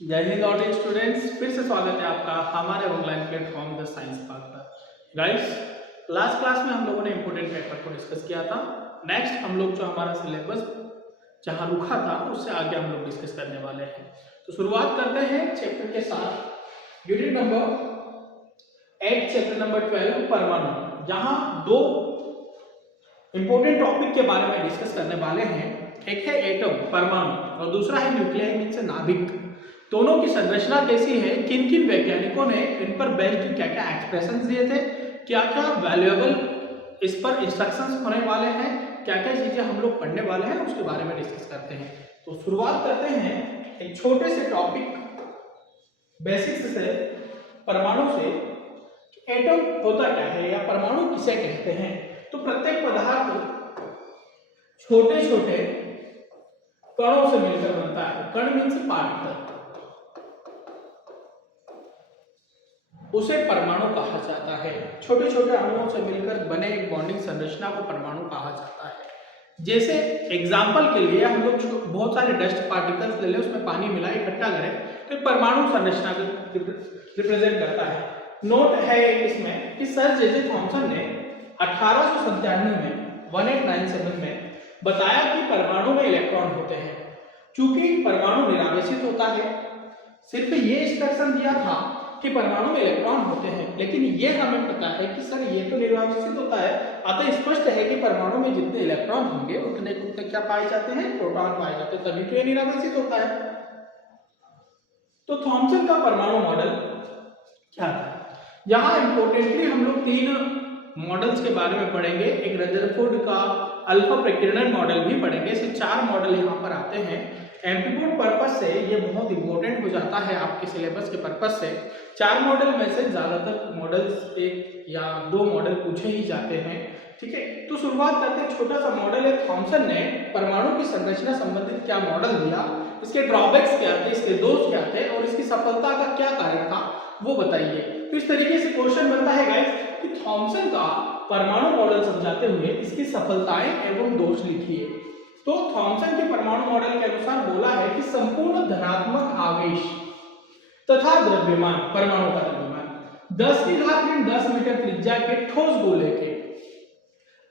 जय Hind audio students, फिर से स्वागत है आपका हमारे online platform the science park पर। गाइस, लास्ट क्लास में हम लोगों ने इंपॉर्टेंट पेपर को डिस्कस किया था। नेक्स्ट हम लोग जो हमारा सिलेबस जहां रुका था उससे आगे हम लोग डिस्कस करने वाले हैं। तो शुरुआत करते हैं चैप्टर के साथ, यूनिट नंबर 8 चैप्टर नंबर 12 परमाणु। जहां दो इंपॉर्टेंट टॉपिक के बारे में डिस्कस करने वाले हैं। एक है एटम परमाणु और दूसरा है न्यूक्लियाई मींस नाभिक। दोनों की संरचना कैसी है, किन किन वैज्ञानिकों ने इन पर बेस्ड क्या क्या एक्सप्रेशंस दिए थे, क्या क्या वैल्यूएबल इस पर इंस्ट्रक्शंस होने वाले हैं, क्या क्या चीजें हम लोग पढ़ने वाले हैं, उसके बारे में डिस्कस करते हैं। तो शुरुआत करते हैं एक छोटे से टॉपिक बेसिक्स से, परमाणु से। एटम होता क्या है या परमाणु किसे कहते हैं। तो प्रत्येक पदार्थ छोटे छोटे कणों से मिलकर बनता है। कण मीन्स पार्टिकल, उसे परमाणु कहा जाता है। छोटे छोटे अणुओं से मिलकर बने एक बॉन्डिंग संरचना को परमाणु कहा जाता है। जैसे एग्जाम्पल के लिए हम लोग बहुत सारे डस्ट पार्टिकल्स ले लें, उसमें पानी मिला इकट्ठा करें तो परमाणु संरचना को रिप्रेजेंट करता है। नोट है इसमें कि सर जे जे थॉमसन ने 1897 में 1897 में बताया कि परमाणु में इलेक्ट्रॉन होते हैं। चूंकि परमाणु निरावेशित होता है, सिर्फ ये इंस्ट्रक्शन दिया था कि परमाणु में इलेक्ट्रॉन होते हैं, लेकिन ये हमें पता है कि सर ये तो निरावेशित होता है, अतः स्पष्ट है कि परमाणु में जितने इलेक्ट्रॉन होंगे उतने उतने क्या पाए जाते हैं, प्रोटॉन पाए जाते हैं, तभी तो ये निरावेशित होता है। तो थॉमसन का परमाणु मॉडल क्या था। यहाँ इंपोर्टेंटली हम लोग तीन मॉडल्स के बारे में पढ़ेंगे। एक रदरफोर्ड का अल्फा प्रकीर्णन मॉडल भी पढ़ेंगे। ऐसे 4 मॉडल यहाँ पर आते हैं। एमपीबोर्ड पर्पस से ये बहुत इंपॉर्टेंट हो जाता है आपके सिलेबस के पर्पस से। 4 मॉडल में से ज्यादातर मॉडल्स 1 या 2 मॉडल पूछे ही जाते हैं। ठीक है, तो शुरुआत करते हैं। छोटा सा मॉडल है। थॉमसन ने परमाणु की संरचना संबंधित क्या मॉडल दिया, इसके ड्रॉबैक्स क्या थे, इसके दोष क्या थे और इसकी सफलता का क्या कारण था, वो बताइए। तो इस तरीके से क्वेश्चन बनता है गाइस कि थॉमसन का परमाणु मॉडल समझाते हुए इसकी सफलताएं एवं दोष लिखिए। तो थॉमसन के परमाणु मॉडल के अनुसार बोला है कि संपूर्ण धनात्मक आवेश तथा द्रव्यमान, परमाणु का द्रव्यमान 10⁻10 मीटर त्रिज्या के ठोस गोले के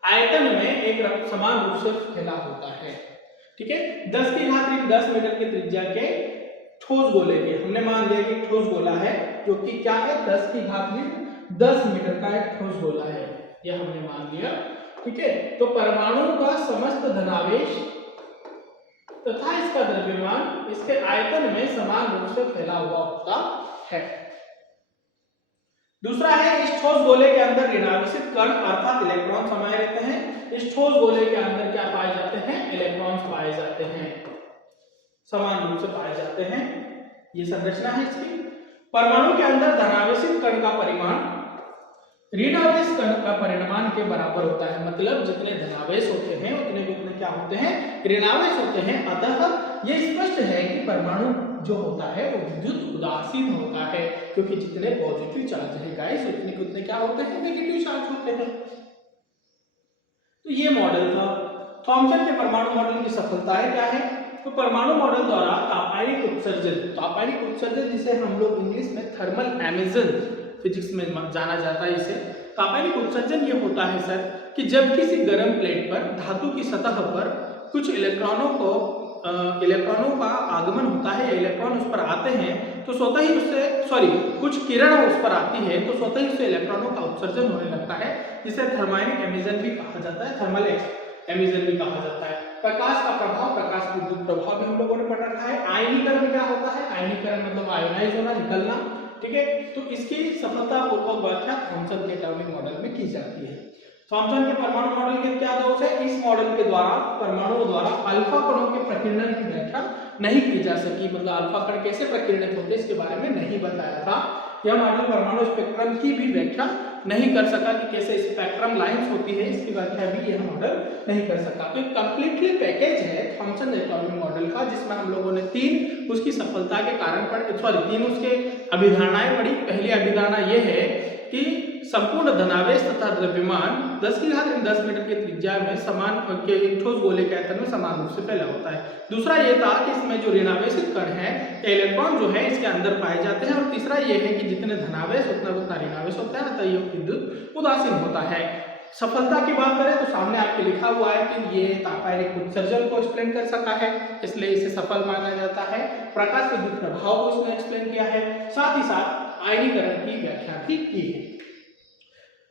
आयतन में एक समान रूप से फैला होता है। ठीक है, 10⁻10 मीटर की त्रिज्या के ठोस गोले के, हमने मान लिया कि ठोस गोला है जो कि क्या है, 10⁻10 मीटर का एक ठोस गोला है, यह हमने मान लिया। ठीक है, तो परमाणु का समस्त धनावेश तथा इसका द्रव्यमान इसके आयतन में समान रूप से फैला हुआ होता है। दूसरा है, इस ठोस गोले के अंदर ऋणावेशित कण अर्थात इलेक्ट्रॉन समाये रहते हैं। इस ठोस गोले के अंदर क्या पाए जाते हैं, इलेक्ट्रॉन्स पाए जाते हैं, समान रूप से पाए जाते हैं। ये संरचना है इसकी। परमाणु के अंदर धनावेशित कण का परिमाण ऋणावेश कण का परिमाण के बराबर होता है। मतलब जितने धनावेश होते हैं उतने उतने क्या होते हैं, ऋणावेश होते हैं। अतः ये स्पष्ट है कि परमाणु जो होता है वो विद्युत उदासीन होता है, क्योंकि जितने पॉजिटिव चार्ज है गाइस उतने उतने क्या होते हैं, नेगेटिव चार्ज होते हैं। तो ये मॉडल था। थॉमसन के परमाणु मॉडल की सफलताएं क्या है। तो परमाणु मॉडल द्वारा तापायनिक उत्सर्जन जिसे हम लोग इंग्लिश में थर्मल एमिशन फिजिक्स में जाना जाता है, इसे तापायनिक उत्सर्जन ये होता है सर कि जब किसी गर्म प्लेट पर धातु की सतह पर कुछ इलेक्ट्रॉनों का आगमन होता है, इलेक्ट्रॉन उस पर आते हैं तो स्वतः ही उससे कुछ किरण उस पर आती है तो स्वतः ही उससे इलेक्ट्रॉनों का उत्सर्जन होने लगता है, जिसे थर्माइनिक एमिशन भी कहा जाता है, थर्मल एमिशन भी कहा जाता है। प्रकाश का प्रभाव, प्रकाश विद्युत प्रभाव भी हम लोगों ने पढ़ रखा है। आयनीकरण क्या होता है, आयनीकरण मतलब आयोनाइज होना, निकलना। ठीक है, तो इसकी सफलतापूर्वक व्याख्या थॉमसन के एटॉमिक मॉडल में की जाती है। थॉमसन के परमाणु मॉडल के क्या दोष है, इस मॉडल के द्वारा परमाणुओं द्वारा अल्फा कणों के प्रकीर्णन की व्याख्या नहीं की जा सकी। मतलब अल्फा कण कैसे प्रकीर्णित होते हैं इसके बारे में नहीं बताया था। यह मॉडल परमाणु स्पेक्ट्रम की भी व्याख्या नहीं कर सका कि कैसे स्पेक्ट्रम लाइंस होती है, इसकी व्याख्या भी यह मॉडल नहीं कर सका। तो एक कंप्लीटली पैकेज है थॉमसन एटॉमिक मॉडल का, जिसमें हम लोगों ने 3 उसकी सफलता के कारण तीन उसके अभिधारणाएं पढ़ी। पहली अभिधारणा यह है कि संपूर्ण धनावेश तथा द्रव्यमान 10 की घात 10 मीटर की त्रिज्या में समान के ठोस गोले के आयतन में समान रूप से फैला होता है। दूसरा ये था कि इसमें जो ऋणावेशित कण है, इलेक्ट्रॉन जो है इसके अंदर पाए जाते हैं। और तीसरा ये है कि जितने धनावेश उतना ऋणावेश होता है, अतः यह विद्युत उदासीन होता है। सफलता की बात करें तो सामने आपके लिखा हुआ है कि ये तापायनिक उत्सर्जन को एक्सप्लेन कर सका है, इसलिए इसे सफल माना जाता है। प्रकाश विद्युत प्रभाव को इसने एक्सप्लेन किया है, साथ ही साथ आयनीकरण की व्याख्या भी की है।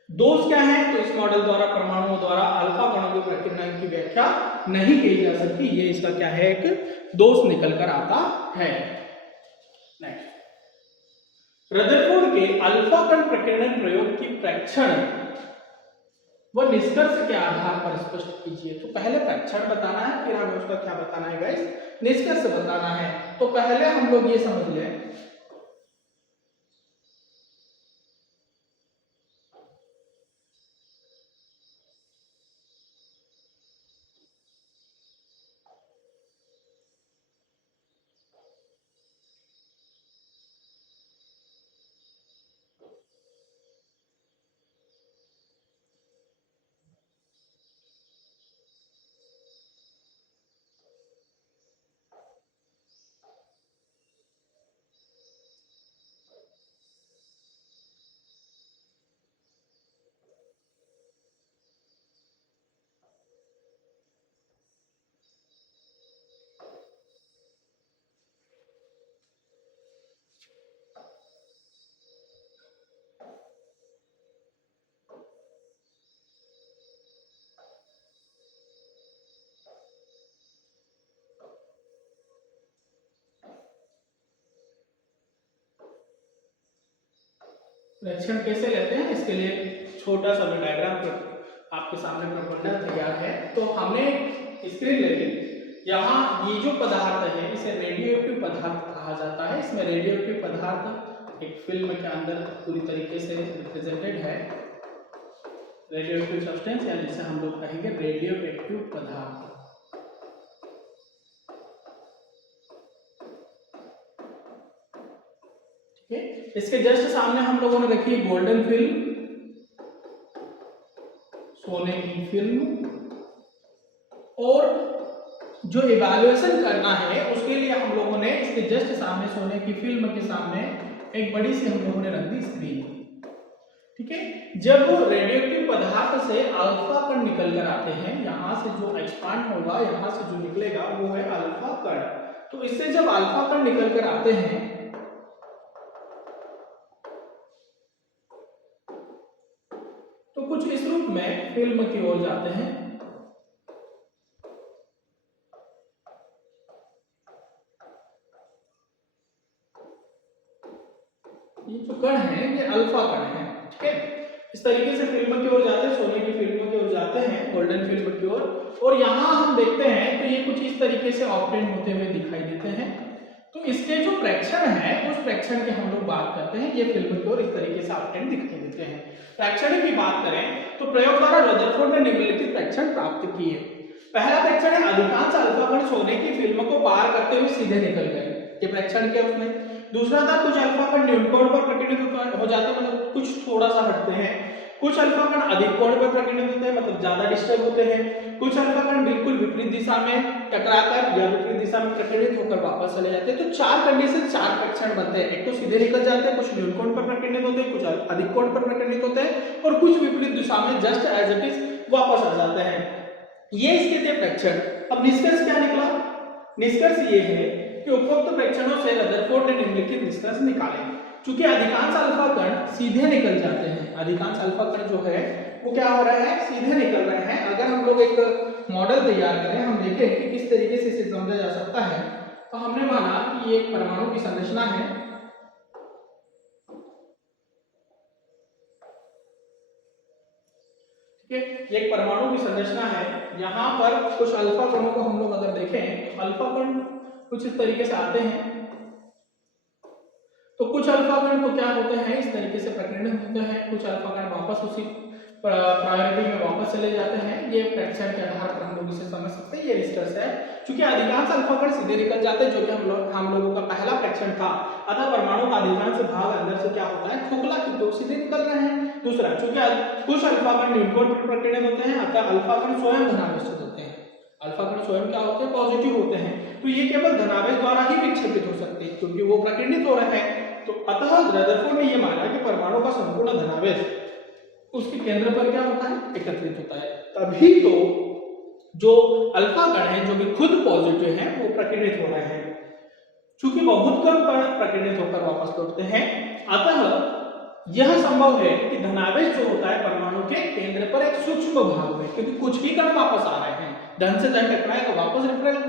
दोष क्या है? तो इस मॉडल द्वारा परमाणुओं द्वारा अल्फा कणों की प्रकीर्णन की व्याख्या नहीं की जा सकती। ये इसका क्या है, एक दोष निकल कर आता है। नेक्स्ट, रदरफोर्ड के अल्फा कण प्रकीर्णन प्रयोग की प्रेक्षण वह निष्कर्ष के आधार पर स्पष्ट कीजिए। तो पहले प्रेक्षण बताना है, फिर हमें उसका क्या बताना है गाइस, निष्कर्ष बताना है। तो पहले हम लोग ये समझ लें प्रेक्षण कैसे लेते हैं, इसके लिए छोटा सा भी डायग्राम आपके सामने प्रबंधन तैयार है। तो हमने स्क्रीन ले ली। यहाँ ये जो पदार्थ है इसे रेडियोएक्टिव पदार्थ कहा जाता है। इसमें रेडियोएक्टिव पदार्थ एक फिल्म के अंदर पूरी तरीके से रिप्रेजेंटेड है। रेडियोएक्टिव सब्सटेंस या जिसे हम लोग कहेंगे रेडियोएक्टिव पदार्थ। इसके जस्ट सामने हम लोगों ने रखी गोल्डन फिल्म, सोने की फिल्म, और जो इवैल्यूएशन करना है उसके लिए हम लोगों ने इसके जस्ट सामने सोने की फिल्म के सामने एक बड़ी सी हम लोगों ने रख दी स्क्रीन। ठीक है, जब रेडियोएक्टिव पदार्थ से अल्फा कण निकल कर आते हैं, यहां से जो एक्सपांड होगा, यहां से जो निकलेगा वो है अल्फा कण। तो इससे जब अल्फा कण निकल कर आते हैं तो कुछ इस रूप में फिल्म की ओर जाते हैं। ये जो कण है ये अल्फा कण है। ठीक है, इस तरीके से फिल्म की ओर जाते हैं, सोने की फिल्म की ओर जाते हैं, गोल्डन फिल्म की ओर। और यहां हम देखते हैं तो ये कुछ इस तरीके से ऑब्टेन होते हुए दिखाई देते हैं। तो इसके जो प्रेक्षण है उस प्रेक्षण की हम लोग बात करते हैं। ये फिल्म की ओर इस तरीके से ऑब्टेन दिखाई देते हैं। प्रेक्षण की बात करें तो प्रयोग द्वारा रदरफोर्ड ने निम्नलिखित प्रेक्षण प्राप्त किए। पहला प्रेक्षण है, अधिकांश अल्फा कण सोने की फिल्म को पार करते हुए सीधे निकल गए। ये प्रेक्षण किया उसने। दूसरा था, कुछ अल्फा कण न्यून कोण पर प्रकीर्णित हो जाते हैं, मतलब कुछ थोड़ा सा हटते हैं। कुछ अल्फा कण अधिक कोण पर प्रकीर्णित होते हैं, मतलब ज्यादा डिस्टर्ब होते हैं। कुछ अल्फा कण बिल्कुल विपरीत दिशा में टकराकर या विपरीत दिशा में प्रकीर्णित होकर वापस चले जाते हैं। तो चार कंडीशन, चार प्रेक्षण बनते हैं। एक तो सीधे निकल जाते हैं, कुछ न्यून कोण पर प्रकीर्णित होते हैं, कुछ अधिक कोण पर प्रकीर्णित होते हैं, और कुछ विपरीत दिशा में जस्ट एज इट इज वापस आ जाते हैं। ये इसके थे प्रेक्षण। अब निष्कर्ष क्या निकला? निष्कर्ष ये है कि उपरोक्त प्रेक्षणों से रदरफोर्ड ने निम्नलिखित निष्कर्ष निकाले। चूंकि अधिकांश अल्फा कण सीधे निकल जाते हैं, अधिकांश अल्फा कण जो है वो क्या हो रहा है, सीधे निकल रहे हैं। अगर हम लोग एक मॉडल तैयार करें, हम देखें कि किस तरीके से इसे समझा जा सकता है, तो हमने माना कि ये एक परमाणु की संरचना है। ठीक है, ये एक परमाणु की संरचना है। यहाँ पर कुछ अल्फा कणों को हम लोग अगर देखें तो अल्फा कण कुछ इस तरीके से आते हैं। तो कुछ अल्फा कण तो क्या होते हैं, इस तरीके से प्रकीर्णित होते हैं। कुछ अल्फा कण वापस उसी प्रायोरिटी में वापस चले जाते हैं। ये प्रेक्षण के आधार पर हम लोग इसे समझ सकते हैं। ये निष्कर्ष है, क्योंकि अधिकांश अल्फा कण सीधे निकल जाते हैं, जो कि हम लोगों का पहला प्रेक्षण था। अतः परमाणु का अधिकांश भाग अंदर से क्या होता है, खोखला, क्योंकि सीधे निकल रहे हैं। दूसरा, चूंकि कुछ अल्फा कण न्यूट्रॉन पर प्रकीर्णित होते हैं, अतः अल्फा कण स्वयं धनावेशित होते हैं। अल्फा कण स्वयं क्या होते हैं? पॉजिटिव होते हैं। तो ये केवल धनावेश द्वारा ही विक्षेपित हो सकते हैं क्योंकि वो प्रकीर्णित हो रहे हैं। तो अतः रदरफोर्ड ने ये माना कि परमाणु का संपूर्ण धनावेश उसके केंद्र पर क्या होता है? एकत्रित होता है। तभी तो जो अल्फा कण है जो कि खुद पॉजिटिव हैं वो प्रकीर्णित हो रहे हैं। चूंकि बहुत कम कण प्रकीर्णित होकर वापस लौटते हैं, अतः यह संभव है कि धनावेश जो होता है परमाणु के केंद्र पर एक सूक्ष्म भाग में, क्योंकि कुछ ही कण वापस आ रहे हैं, धन से धन टकराएगा वापस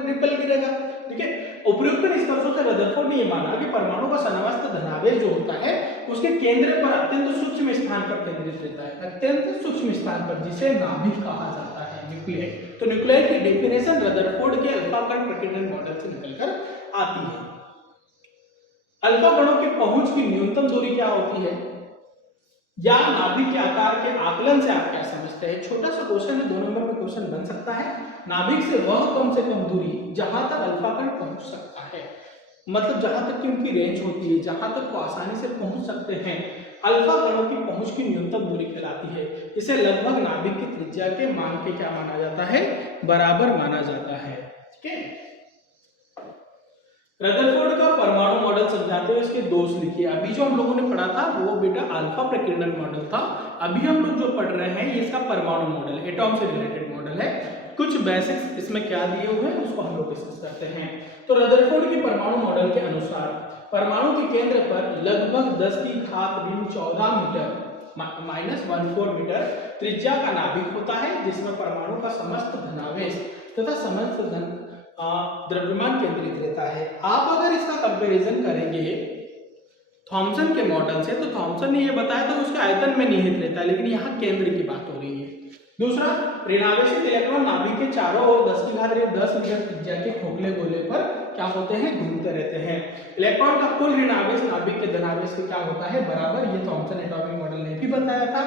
रिपल गिरेगा। ठीक है, उपयुक्त निष्कर्षों से रदरफोर्ड ने यह माना कि परमाणु का समस्त धनावेश जो होता है उसके केंद्र पर अत्यंत सूक्ष्म स्थान पर केंद्रित रहता है, अत्यंत सूक्ष्म स्थान पर, जिसे नाभिक कहा जाता है, न्यूक्लियस। तो न्यूक्लियस की डेफिनेशन रदरफोर्ड के अल्फा कण प्रकीर्णन मॉडल से निकलकर आती है। अल्फा कणों की पहुंच की न्यूनतम दूरी क्या होती है, या नाभिक के आकार के आकलन से आप क्या समझते हैं? छोटा सा क्वेश्चन है, 2 नंबर में क्वेश्चन बन सकता है। नाभिक से कम दूरी जहां तक अल्फा कण पहुंच सकता है, मतलब जहां तक की उनकी रेंज होती है, जहां तक वो आसानी से पहुंच सकते हैं, अल्फा कणों की पहुंच की न्यूनतम दूरी कहलाती है। इसे लगभग नाभिक की त्रिज्या के मान के क्या माना जाता है? बराबर माना जाता है। ठीक है, रदरफोर्ड का परमाणु मॉडल समझाते हुए इसके दोष लिखिए। अभी जो हम लोगों ने पढ़ा था वो बेटा अल्फा प्रकीर्णन मॉडल था, अभी हम लोग जो पढ़ रहे हैं ये इसका परमाणु मॉडल, एटॉम से रिलेटेड मॉडल है। कुछ बेसिक्स इसमें क्या दिए हुए हैं उसको हम लोग डिस्कस करते हैं। तो रदरफोर्ड के परमाणु मॉडल के अनुसार परमाणु के केंद्र पर लगभग 10⁻14 मीटर -14 मीटर त्रिज्या का नाभिक होता है, जिसमें परमाणु का समस्त धनावेश तथा समस्त द्रव्यमान केंद्रित रहता है। आप अगर इसका कंपैरिजन करेंगे थॉमसन के मॉडल से, तो थॉमसन ने ये बताया था उसके आयतन में निहित रहता है, लेकिन यहाँ केंद्र की बात हो रही है। दूसरा, ऋणावेशित इलेक्ट्रॉन नाभिक के चारों ओर 10⁻10 मीटर त्रिज्या के खोखले गोले पर क्या होते हैं? घूमते रहते हैं। इलेक्ट्रॉन का कुल ऋणावेश नाभिक के धनावेश से क्या होता है? बराबर। ये थॉमसन एटॉमिक मॉडल ने भी बताया था।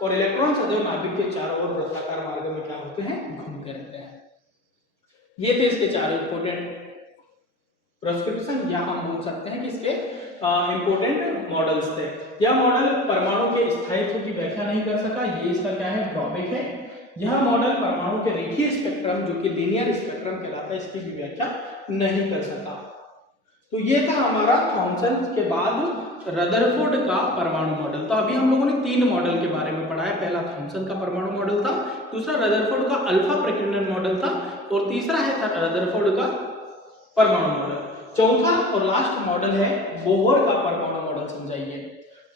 और इलेक्ट्रॉन सदैव नाभिक के चारों ओर वृत्ताकार मार्ग में क्या होते हैं? घूमते रहते हैं। ये थे इसके 4 इंपोर्टेंट प्रिस्क्रिप्शन, या हम बोल सकते हैं कि इसके इंपोर्टेंट मॉडल्स थे। यह मॉडल परमाणु के स्थायित्व की व्याख्या नहीं कर सका, ये इसका क्या है? ड्रॉबैक है। यह मॉडल परमाणु के रेखीय स्पेक्ट्रम जो कि लीनियर स्पेक्ट्रम कहलाता है, इसकी भी व्याख्या नहीं कर सका। तो ये था हमारा थॉमसन के बाद रदरफोर्ड का परमाणु मॉडल। तो अभी हम लोगों ने 3 मॉडल के बारे में पढ़ा है। पहला थॉमसन का परमाणु मॉडल था, दूसरा रदरफोर्ड का अल्फा प्रकीर्णन मॉडल था, और तीसरा है रदरफोर्ड का परमाणु मॉडल। चौथा और लास्ट मॉडल है बोहर का परमाणु मॉडल। समझाइए।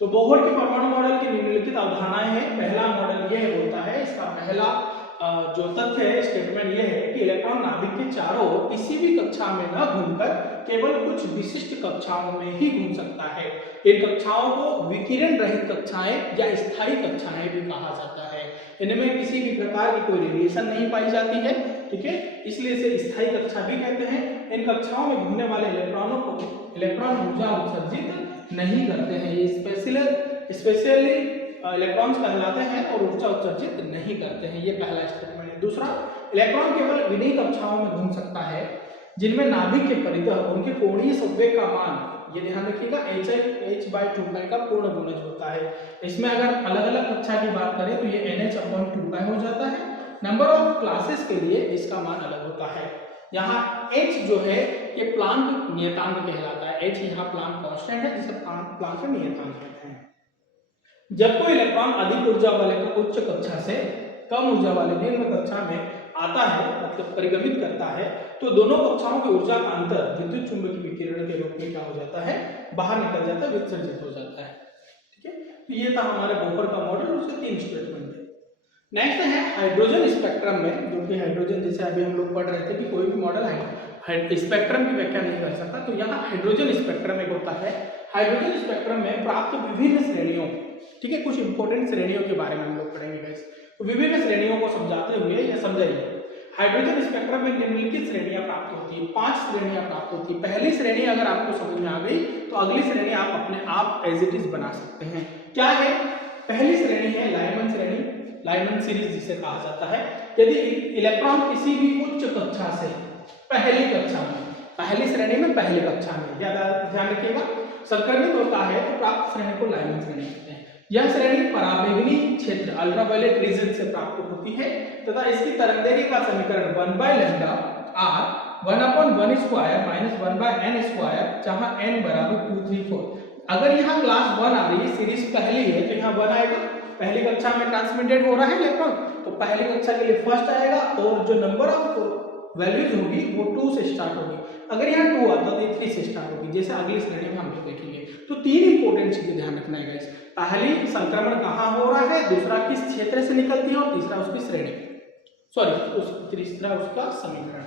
तो बोहर के परमाणु मॉडल की निम्नलिखित अवधारणाएं हैं। पहला मॉडल यह होता है, इसका पहला जो तथ्य है, स्टेटमेंट यह है कि इलेक्ट्रॉन नाभिक के चारों ओर किसी भी कक्षा में न घूमकर केवल कुछ विशिष्ट कक्षाओं में ही घूम सकता है। इन कक्षाओं को विकिरण रहित कक्षाएं या स्थायी कक्षाएं भी कहा जाता है। इनमें किसी भी प्रकार की कोई रेडिएशन नहीं पाई जाती है। ठीक है, इसलिए इसे स्थायी कक्षा भी कहते हैं। इन कक्षाओं में घूमने वाले इलेक्ट्रॉनों को इलेक्ट्रॉन ऊर्जा उत्सर्जित नहीं करते हैं। ये स्पेशली इलेक्ट्रॉन्स कहलाते हैं और ऊर्जा उत्सर्जित नहीं करते हैं। ये पहला स्टेटमेंट है। दूसरा, इलेक्ट्रॉन केवल विनयी कक्षाओं में घूम सकता है जिनमें नाभिक के परितः उनके कोणीय संवेग का मान, ये ध्यान रखिएगा, h/2 का पूर्ण गुणज होता है। इसमें अगर अलग अलग कक्षा की बात करें तो ये NH/2 हो जाता है। नंबर ऑफ क्लासेस के लिए इसका मान अलग होता है। यहाँ h जो है ये प्लांक नियतांक कहलाता है। h यहाँ प्लांक कांस्टेंट है, जिसे प्लांक का नियतांक कहते हैं। जब कोई इलेक्ट्रॉन अधिक ऊर्जा वाले उच्च कक्षा से कम ऊर्जा वाले निम्न कक्षा में आता है, मतलब परिगमित करता है, तो दोनों कक्षाओं की ऊर्जा का अंतर विद्युत चुंबकीय विकिरण के रूप में क्या हो जाता है? बाहर निकल जाता है, विसर्जित हो जाता है। ठीक है, तो ये था हमारे बोहर का मॉडल, उसके 3 स्टेटमेंट थे। नेक्स्ट है हाइड्रोजन स्पेक्ट्रम में, जो कि हाइड्रोजन, जैसे अभी हम लोग पढ़ रहे थे कि कोई भी मॉडल स्पेक्ट्रम की व्याख्या नहीं कर सकता, तो यहाँ हाइड्रोजन स्पेक्ट्रम एक होता है। हाइड्रोजन स्पेक्ट्रम में प्राप्त विभिन्न श्रेणियों, ठीक है, कुछ इंपोर्टेंट श्रेणियों के बारे में हम लोग पढ़ेंगे गाइस। तो विभिन्न श्रेणियों को समझाते हुए ये समझाइए। हाइड्रोजन स्पेक्ट्रम में निम्नलिखित श्रेणियां प्राप्त होती है, 5 श्रेणियां प्राप्त होती है। पहली श्रेणी अगर आपको समझ में आ गई तो अगली श्रेणी आप अपने आप एज इट इज बना सकते हैं। क्या है? पहली श्रेणी है लाइमन श्रेणी, लाइमन सीरीज जिसे कहा जाता है। यदि इलेक्ट्रॉन किसी भी उच्च कक्षा से पहली कक्षा में, पहली श्रेणी में पहली कक्षा में, ध्यान रखिएगा, संक्रमित होता है तो प्राप्त श्रेणी को लाइमन श्रेणी कहते हैं। यह श्रेणी पराबैंगनी क्षेत्र अल्ट्रावायलेट रीजन से प्राप्त होती है तथा इसकी तरंगदैर्घ्य का समीकरण 1 by lambda r 1/1 square minus 1 by n square, जहां n बराबर 2 3 4। अगर यहाँ क्लास 1 आ रही है, सीरीज पहली है, तो यहाँ 1 आएगा। पहली कक्षा में ट्रांसमिटेड हो रहा है इलेक्ट्रॉन, तो पहली कक्षा के लिए फर्स्ट आएगा और जो नंबर ऑफ वैल्यूज होगी वो 2 से स्टार्ट होगी। अगर यहाँ 2 आता तो ये 3 से स्टार्ट होगी, जैसे अगली श्रेणी में हम लोग देखेंगे। तो तीन इंपॉर्टेंट चीजें ध्यान रखना है गाइस। पहली, संक्रमण कहाँ हो रहा है, दूसरा किस क्षेत्र से निकलती है, और तीसरा उसकी श्रेणी, तीसरा उसका समीकरण।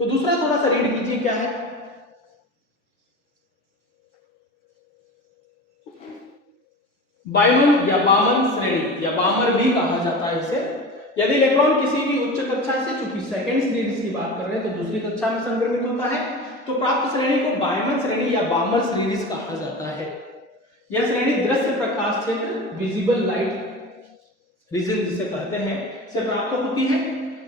तो दूसरा थोड़ा सा रीड कीजिए क्या है। बाइमन या बामन श्रेणी या बामर भी कहा जाता है इसे। यदि इलेक्ट्रॉन किसी भी उच्च कक्षा से, चूंकि सेकंड सीरीज की बात कर रहे हैं तो दूसरी कक्षा में संक्रमित होता है, तो प्राप्त श्रेणी को बाइमन श्रेणी या बामर सीरीज कहा जाता है। यह श्रेणी दृश्य प्रकाश क्षेत्र विजिबल लाइट रीजन जिसे कहते हैं से प्राप्त होती है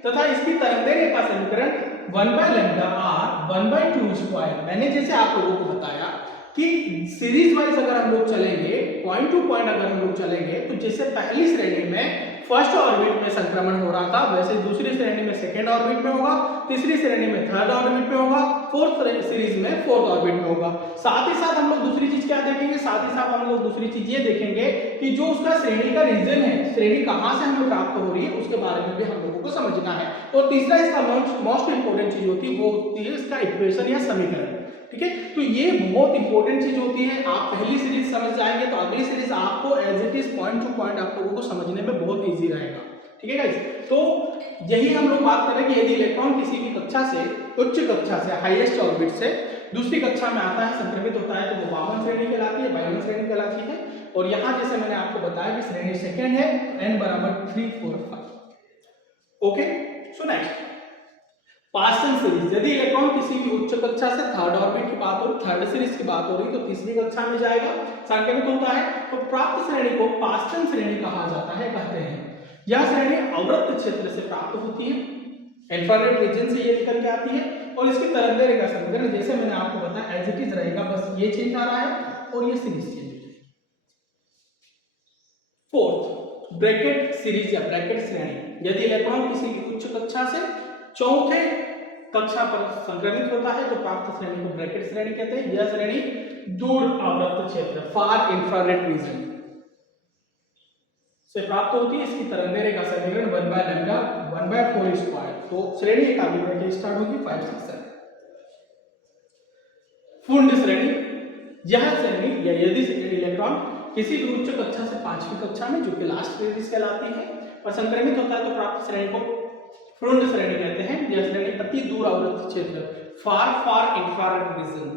तथा इसकी तरंगदैर्घ्य का समीकरण 1 बाय लैम्डा r 1/2 स्क्वायर। मैंने जैसे आप लोगों को बताया कि सीरीज वाइज अगर हम लोग चलेंगे, पॉइंट टू पॉइंट अगर हम लोग चलेंगे, तो जैसे पहली श्रेणी में फर्स्ट ऑर्बिट में संक्रमण हो रहा था, वैसे दूसरी श्रेणी में सेकेंड ऑर्बिट में होगा, तीसरी श्रेणी में थर्ड ऑर्बिट में होगा, फोर्थ सीरीज में फोर्थ ऑर्बिट में होगा। साथ ही साथ हम लोग दूसरी चीज क्या देखेंगे, साथ ही साथ हम लोग दूसरी चीज ये देखेंगे कि जो उसका श्रेणी का रीजन है, श्रेणी कहां से हमें प्राप्त हो रही है, उसके बारे में भी हम लोगों को समझना है। और तीसरा इसका मोस्ट इंपोर्टेंट चीज होती है, वो होती है इसका इक्वेशन या समीकरण। ठीक है, तो ये बहुत इंपॉर्टेंट चीज होती है। आप पहली सीरीज समझ जाएंगे तो अगली सीरीज आपको as it is point to point आप लोगों को समझने में बहुत इजी रहेगा। ठीक है गाइस, तो यही हम लोग बात करें कि यदि इलेक्ट्रॉन किसी भी कक्षा से, उच्च कक्षा से, हाईएस्ट ऑर्बिट से दूसरी कक्षा में आता है, संक्रमित होता है, तो वो बामन श्रेणी कहलाती है, बाइमन श्रेणी कहलाती है। और यहाँ जैसे मैंने आपको बताया कि श्रेणी सेकेंड है, n बराबर 3 4 5। Okay, so next Paschen series. यदि इलेक्ट्रॉन किसी भी उच्च कक्षा से थर्ड ऑर्बिट की बात हो रही, थर्ड सीरीज की बात हो रही, तो तीसरी कक्षा में जाएगा, संक्रमित होता है, तो प्राप्त श्रेणी को पास्टन श्रेणी कहा जाता है, कहते हैं। यह श्रेणी अवृत्त क्षेत्र से प्राप्त होती है, इंफ्रारेड रीजन से ये निकल के आती है, और इसकी तरंगदैर्घ्य का समीकरण जैसे मैंने आपको बताया एज इट इज रहेगा, बस ये चेंज आ रहा है और ये सीरीज चेंज हो जाएगी। फोर्थ, ब्रैकेट सीरीज या ब्रैकेट श्रेणी। यदि इलेक्ट्रॉन किसी भी उच्च कक्षा से चौथे कक्षा पर संक्रमित होता है, तो प्राप्त श्रेणी को ब्रैकेट श्रेणी कहते हैं। यह श्रेणी दूर आवृत्त क्षेत्र, फार इंफ्रारेड रीजन से प्राप्त होती है। इसकी तरंगदैर्घ्य का समीकरण 1 बाय लैम्डा 1/4 स्क्वायर। तो श्रेणी एक आगे बढ़ के स्टार्ट होगी 5 6 7। फुंड श्रेणी, यह श्रेणी या यदि इलेक्ट्रॉन किसी भी उच्च कक्षा से पांचवी कक्षा में, जो कि लास्ट सीरीज कहलाती है, पर संक्रमित होता है, तो प्राप्त श्रेणी को फ्रुंड श्रेणी कहते हैं। यह श्रेणी अति दूर आवृत्त क्षेत्र, फार इंफ्रारेड रीजन,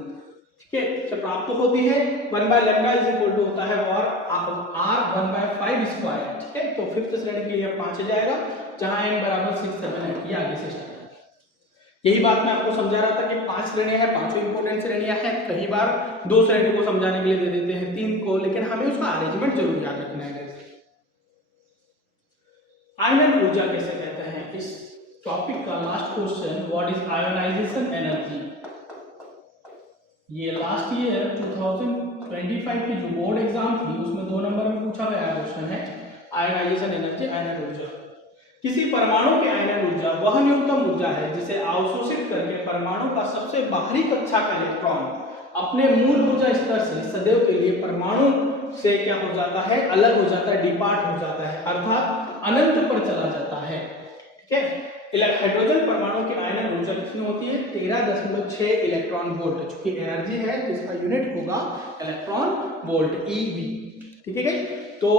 ठीक है, से प्राप्त होती है। 1 by lambda is equal to होता है और r 1/5 स्क्वायर। ठीक है, तो फिफ्थ श्रेणी के लिए 5 आ जाएगा, जहां n बराबर 6 7 8 ये आगे से स्टार्ट है। यही बात मैं आपको समझा रहा था कि 5 श्रेणियां हैं, पांचों इंपोर्टेंट श्रेणियां हैं। कई बार 2 श्रेणी को समझाने के लिए दे देते हैं 3 को, लेकिन हमें उसका अरेंजमेंट जरूर याद रखना है। आयनन ऊर्जा कैसे कहते हैं, इस टॉपिक का last question, what is ionization energy. ये लास्ट ईयर 2025 की जो बोर्ड एग्जाम थी उसमें 2 नंबर में पूछा गया क्वेश्चन है, आयोनाइजेशन एनर्जी, आयनन ऊर्जा। किसी परमाणु की आयनन ऊर्जा वह न्यूनतम ऊर्जा है जिसे अवशोषित करके परमाणु का सबसे बाहरी कक्षा का इलेक्ट्रॉन अपने मूल ऊर्जा स्तर से सदैव के लिए परमाणु से क्या हो जाता है, अलग हो जाता है, डिपार्ट हो जाता है, अर्थात अनंत पर चला जाता है। ठीक है, हाइड्रोजन परमाणु की आयनन ऊर्जा कितनी होती है, 13.6 इलेक्ट्रॉन वोल्ट, चूंकि एनर्जी है तो इसका यूनिट होगा इलेक्ट्रॉन वोल्ट, EV। ठीक है, तो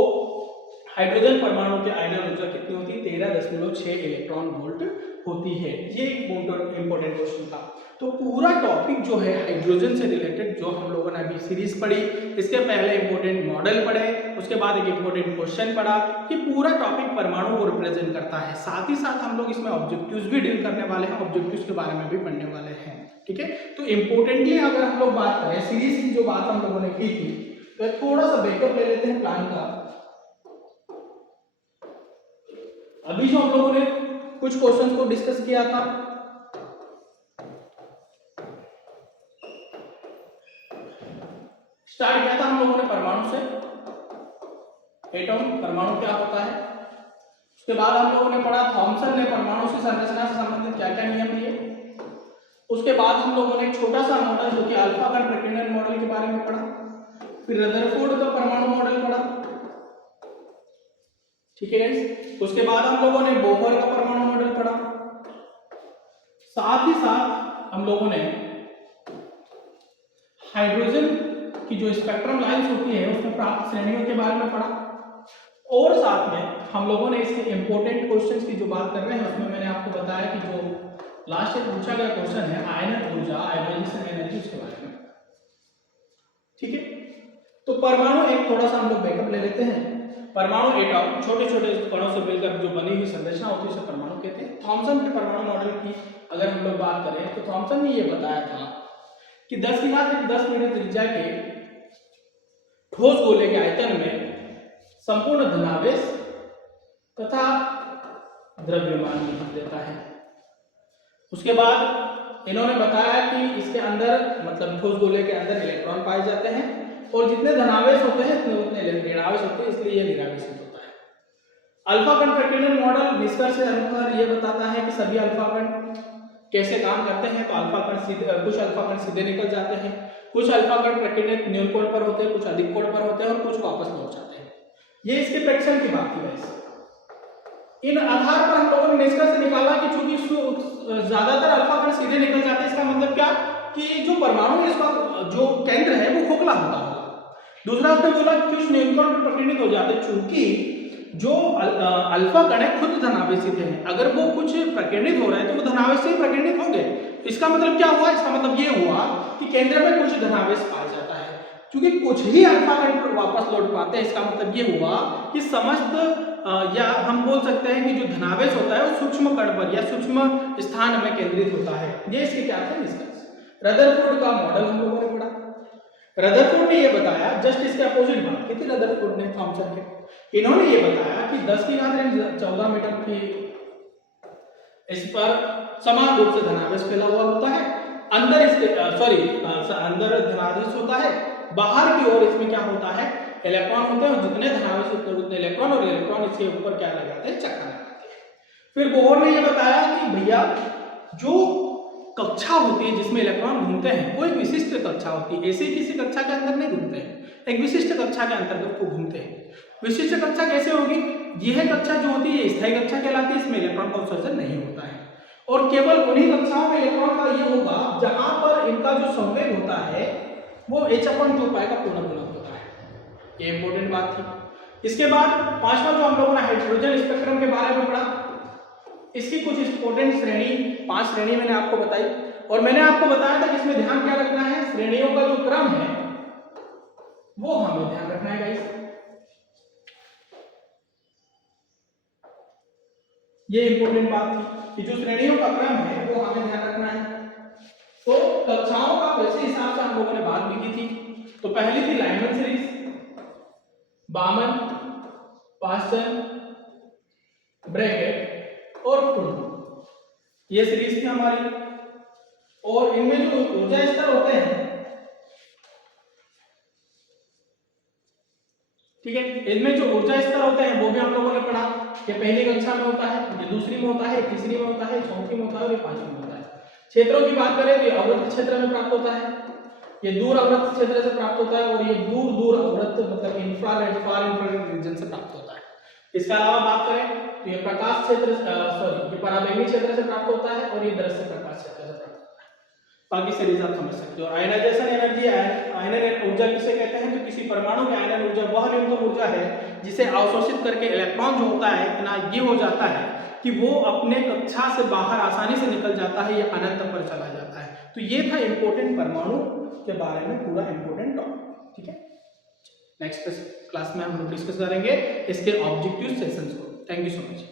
हाइड्रोजन परमाणु की आयनन ऊर्जा कितनी होती है, 13.6 इलेक्ट्रॉन वोल्ट होती है। ये इंपॉर्टेंट क्वेश्चन था। तो पूरा टॉपिक जो है हाइड्रोजन से रिलेटेड, जो हम लोगों ने अभी सीरीज पढ़ी, इसके पहले इंपॉर्टेंट मॉडल पढ़े, उसके बाद एक इंपॉर्टेंट क्वेश्चन पढ़ा, कि पूरा टॉपिक परमाणु को रिप्रेजेंट करता है। साथ ही साथ हम लोग इसमें ऑब्जेक्टिव्स भी डील करने वाले हैं, ऑब्जेक्टिव्स के बारे में भी पढ़ने वाले हैं। ठीक है, तो इंपॉर्टेंटली अगर हम लोग बात करें सीरीज की, जो बात हम लोगों ने की थी, तो थोड़ा सा बैकअप ले लेते हैं प्लान का। अभी जो हम लोगों ने कुछ क्वेश्चन को डिस्कस किया था, स्टार्ट किया था हम लोगों ने परमाणु से, एटॉम परमाणु क्या होता है। उसके बाद हम लोगों ने पढ़ा थॉमसन ने परमाणु की संरचना से संबंधित क्या क्या नियम दिए। उसके बाद हम लोगों ने एक छोटा सा मॉडल जो कि अल्फा कण प्रकीर्णन मॉडल के बारे में पढ़ा। फिर रदरफोर्ड का परमाणु मॉडल पढ़ा, ठीक है गाइस। उसके बाद हम लोगों ने बोहर का परमाणु मॉडल पढ़ा। साथ ही साथ हम लोगों ने हाइड्रोजन की जो स्पेक्ट्रम लाइंस होती है उसमें प्राप्त श्रेणियों के बारे में पढ़ा। और साथ में हम लोगों ने इसके इंपॉर्टेंट क्वेश्चंस की जो बात कर रहे हैं उसमें मैंने आपको बताया कि जो लास्ट एक पूछा गया क्वेश्चन है आयनन ऊर्जा, आयोनाइजेशन एनर्जी, उसके बारे में, ठीक है। तो परमाणु एक थोड़ा सा हम लोग बैकअप ले लेते हैं। परमाणु एटॉम छोटे छोटे कणों से मिलकर जो बनी हुई संरचना होती है उसे परमाणु कहते हैं। थॉमसन के परमाणु मॉडल की अगर हम लोग बात करें तो थॉमसन ने यह बताया था कि 10 की घात 10 मीटर त्रिज्या के ठोस गोले के आयतन में संपूर्ण धनावेश तथा द्रव्यमान निहित रहता है। उसके बाद इन्होंने बताया कि इसके अंदर मतलब ठोस गोले के अंदर इलेक्ट्रॉन पाए जाते हैं और जितने धनावेश होते हैं उतने ऋणावेश होते हैं, इसलिए यह निरावेशित होता है। अल्फा कण प्रकीर्णन मॉडल निष्कर्ष अनुसार यह बताता है कि सभी अल्फा कण कैसे काम करते हैं। तो अल्फा कण सीधे, कुछ अल्फा कण सीधे निकल जाते हैं, कुछ अल्फा कण प्रकीर्णित न्यून कोण पर होते हैं, कुछ अधिक कोण पर होते हैं और कुछ वापस लौट जाते हैं। ये इसके प्रेक्षण की बात थी वैसे। इन आधार पर हम लोगों ने निष्कर्ष निकाला कि चूंकि ज्यादातर अल्फा कण सीधे निकल जाते हैं, इसका मतलब क्या कि जो परमाणु है इसका जो केंद्र है वो खोखला होता होगा। दूसरा उसने बोला कि कुछ न्यूट्रॉन पर प्रकीर्णित हो जाते हैं, चूंकि जो अल्फा कण है खुद धनावेशित है, अगर वो कुछ प्रकीर्णित हो रहे हैं तो वो धनावेश से ही प्रकीर्णित होंगे। इसका मतलब क्या हुआ, इसका मतलब ये हुआ कि केंद्र में कुछ धनावेश पाया जाता है। क्योंकि कुछ ही अल्फा कण वापस लौट पाते हैं, इसका मतलब ये हुआ कि समस्त या हम बोल सकते हैं कि जो धनावेश होता है वो सूक्ष्म कण पर या सूक्ष्म स्थान में केंद्रित होता है। ये इसके क्या थे निष्कर्ष। रदरफोर्ड का मॉडल हम लोगों ने पढ़ा। रदरफोर्ड ने ये बताया, जस्ट इसके अपोजिट बात की थी रदरफोर्ड ने थॉमसन के। इन्होंने ये बताया कि 10 की घात 14 मीटर की इस पर समान रूप से धनावेश फैला हुआ होता है। अंदर इसके अंदर धनावेश होता है, बाहर की ओर इसमें क्या होता है, इलेक्ट्रॉन होते हैं और जितने धनावेश होते हैं उतने इलेक्ट्रॉन, और इलेक्ट्रॉन इसके ऊपर क्या लगाते हैं, चक्कर लगाते हैं। फिर बोहर ने यह बताया कि भैया जो कक्षा होती है जिसमें इलेक्ट्रॉन घूमते हैं वो एक विशिष्ट कक्षा होती है, ऐसे किसी कक्षा के अंदर नहीं घूमते हैं, एक विशिष्ट कक्षा के अंतर्गत वो घूमते हैं। विशिष्ट कक्षा कैसे होगी, यह कक्षा जो होती है स्थायी कक्षा कहलाती है, इसमें इलेक्ट्रॉन का उत्सर्जन नहीं होता है और केवल उन्हीं कक्षाओं में इलेक्ट्रॉन का ये होगा जहां पर इनका जो संवेग होता है वो h/2 का पूर्ण गुणक होता है। ये इंपॉर्टेंट बात थी। इसके बाद पांचवा जो हम लोगों ने हाइड्रोजन स्पेक्ट्रम के बारे में पढ़ा, इसकी कुछ इंपॉर्टेंट श्रेणी, 5 श्रेणी मैंने आपको बताई और मैंने आपको बताया था कि इसमें ध्यान क्या रखना है, श्रेणियों का जो क्रम है वो हमें ध्यान रखना है गाइस। ये इंपॉर्टेंट बात थी कि जो श्रेणियों का क्रम है वो हमें ध्यान रखना है। तो कक्षाओं का वैसे हिसाब से हम लोगों ने बात भी की थी। तो पहली थी लाइमन सीरीज, बामन, पास्टन, ब्रैकेट और फुल, ये सीरीज थी हमारी। और इनमें जो ऊर्जा स्तर होते हैं, ठीक है, इनमें जो ऊर्जा स्तर होते हैं वो भी हम लोगों ने पढ़ा। ये पहली कक्षा में होता है, ये दूसरी में होता है, तीसरी में होता है, चौथी में होता है और ये पांचवी में होता है। क्षेत्रों की बात करें तो ये अवृत्त क्षेत्र में प्राप्त होता है, ये दूर अवृत्त क्षेत्र से प्राप्त होता है और ये दूर दूर अवृत्त मतलब इंफ्रारेड, फार इंफ्रारेड रीजन से प्राप्त होता है। इसके अलावा बात करें तो ये प्रकाश क्षेत्र ये पराबैंगनी क्षेत्र से प्राप्त होता है और ये दृश्य प्रकाश क्षेत्र से प्राप्त होता है। बाकी सीरीज आप समझ सकते हो। आयनाइजेशन एनर्जी, आयनन ऊर्जा किसे कहते हैं, तो किसी परमाणु में आयनन ऊर्जा वह न्यूनतम ऊर्जा है जिसे अवशोषित करके इलेक्ट्रॉन जो होता है इतना ये हो जाता है कि वो अपने कक्षा से बाहर आसानी से निकल जाता है या अनंत पर चला जाता है। तो ये था इंपॉर्टेंट परमाणु के बारे में पूरा इंपॉर्टेंट टॉपिक, ठीक है। नेक्स्ट क्लास में हम लोग डिस्कस करेंगे इसके ऑब्जेक्टिव सेशंस को। Thank you so much.